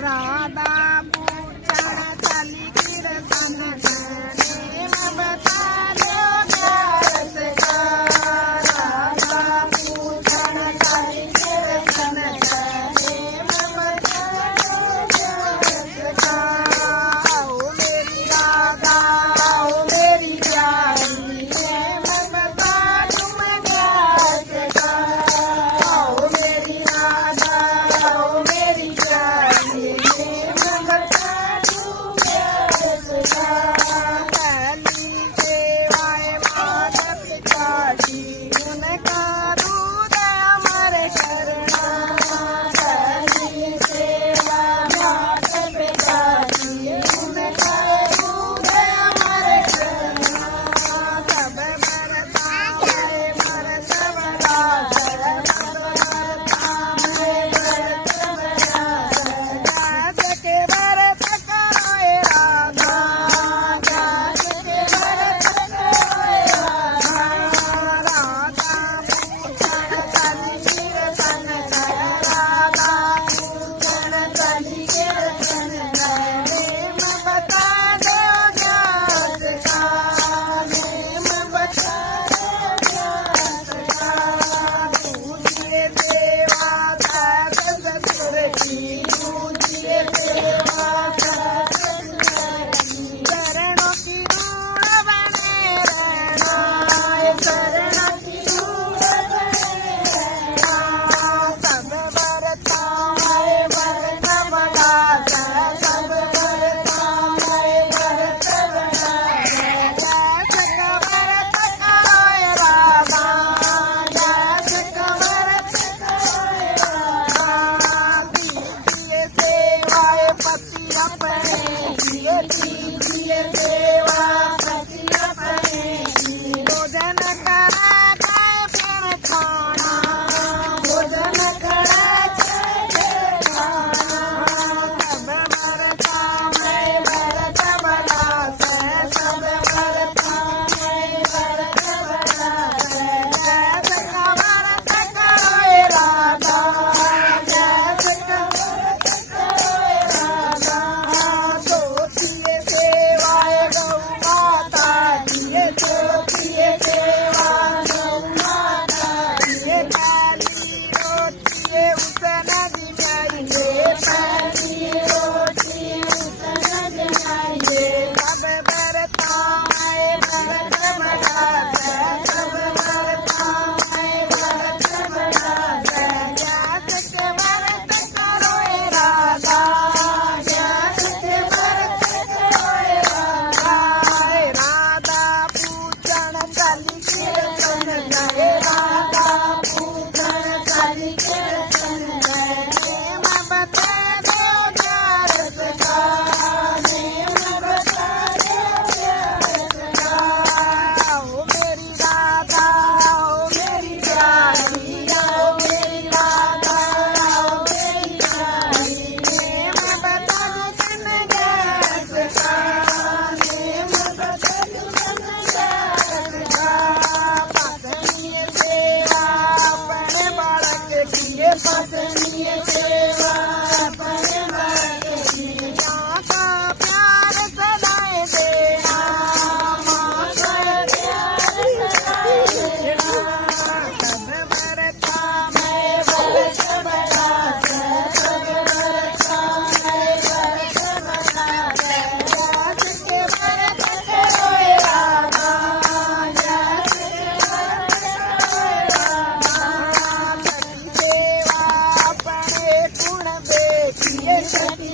राधा पूछण चली कीर्तन करे बता दो प्यार से राधा पूछण चली कीर्तन करे बता दो प्यार से ओ मेरी राधा ओ मेरी प्यारी मैं बता दूं मैं प्यार से ओ मेरी राधा ओ मेरी प्यारी मैं बता दूं प्यार से पहली सेवाए माता पिता की उनका दूध हमारे शरणा पहली सेवा माता पिता की उनका दूध हमारे शरणा सब बरता है भरत बड़ा सब बरता है भरत बड़ा दास के भरत करोए राधा दास के भरत करोए राधा पूछण चली कीर्तन राधा पूछण चली कीर्तन प्रेम बता दो जात का प्रेम बता दो जात का पूजिए सेवा सास ससुर की पूजिए सेवा सास ससुर की चरणों की धूल बने रहना चरणों की धूल बने रहना सब बरता है भरत बड़ा सब बरता है भरत बड़ा जैस का भरत करोए राधा जैस का भरत करोए राधा कीजिए सेवाए पति अपने कीजिए सेवा पति अपने भोजन करा जाए फिर खाना भोजन करा जाए फिर खाना सब बरता मैं भरत बड़ा सब बरता मैं भरत बड़ा जैस का भरत करोए राधा जैस का भरत करोए राधा सोचिए सेवाए गौ माता सोचिए सेवा गौ माता काली रोटी उस नदी जाइए पहली रोटी उस नदी जाइए सब बरता मैं भरत बड़ा सब बरता मैं भरत बड़ा जैस के भरत करोए राधा जैस के भरत करोए राधा राधा पूछण चली कीर्तन करे राधा पूछण चली कीर्तन करे मैं बता दो प्यार से मैं बता दो प्यार से ओ मेरी राधा ओ मेरी प्यारी ओ मेरी राधा ओ मेरी प्यारी मैं बता दूं तन जैस मैं बता दूं तन जैस पत्नी सेवा अपने बालक किए पत्नी सेवा अपने बालक किए माँ का प्यार सदाए देना माँ का प्यार सदाए देना सब बरता मैं भरत बड़ा सब बरता मैं भरत बड़ा जैस के भरत करोए राधा जैस के भरत करोए राधा सखी सेवा अपने गुण देखिए सखी